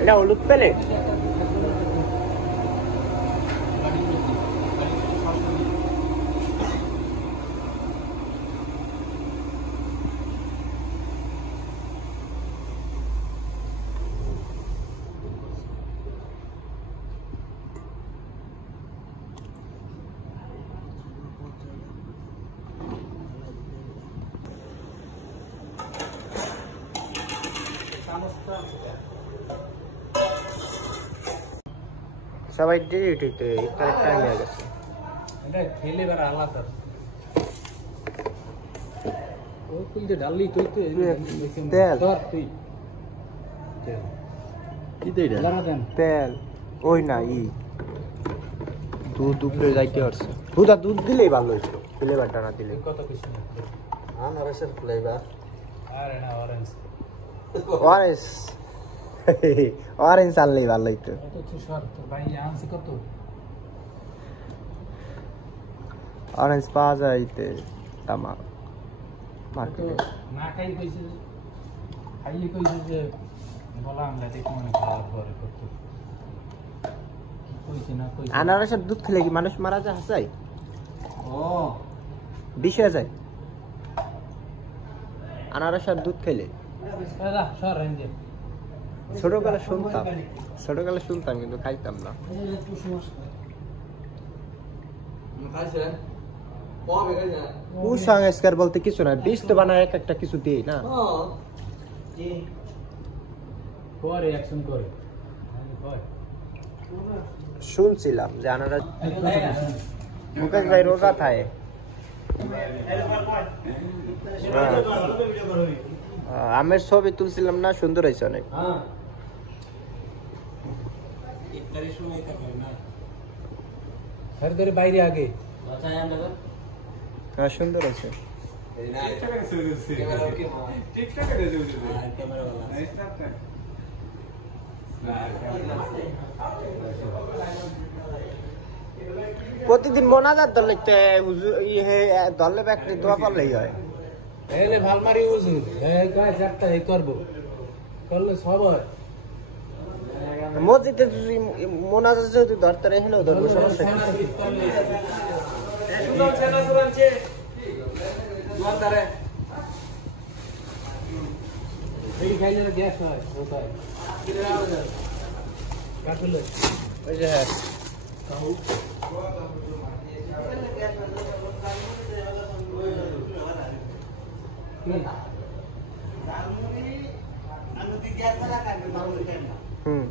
এটা হলুদ পেলে সবাই ডিউটিতে ইফতার টাইম হয়ে গেছে এটা খেলে এবার আলাদা ওই কুলতে ডাললি তুই তো তেল তুই কি দেই রে তেল ওই না দুধ উপরে যাইতে পারছে দুধ দিলেই ভালো হইতো ফ্লেভারটা না দিলে কত কিছু না আনারসের ফ্লেভার আরে না অরেঞ্জ অরেঞ্জ অরেঞ্জ আনলেই ভালো হইতো কত তুষার তো ভাই আনছে কত অরেঞ্জ পাওয়া যাইতে তামা মার্কেটে না খাই কইছে খাইলে কইছে যে বলা আমরা দেখো মনে খাওয়ার পরে কত কইছে না কইছে আনারসের দুধ খেলে কি মানুষ মারা যায় ও বিষ হয়ে যায় আনারসের দুধ খেলে এরা সর রেঞ্জে ছোটকালে শুনতাম কিন্তু খাইতাম না কুসংস্কার বলতে কিছু না বিষ তো বানায় একটা কিছু দিই না পরে অ্যাকশন করে শুনছিলাম যে আনারস মুকেশ ভাই রোজা থাকে আমের ছবি তুলছিলাম না সুন্দর হয়েছে অনেক বাইরে আগে হ্যাঁ সুন্দর হয়েছে প্রতিদিন মোনাজাত ধরলে ধরলে ব্যাকরি দোয়া করলেই হয় এলে ভালমারি হুজুর কয় চারটা করবো করলে সব হয় মসজিদে যদি মোনাজাত যদি ধরতে রেখেলেও ধরবো সমস্যা খাইলে গ্যাস হয় ওই যে হ্যাঁ হুম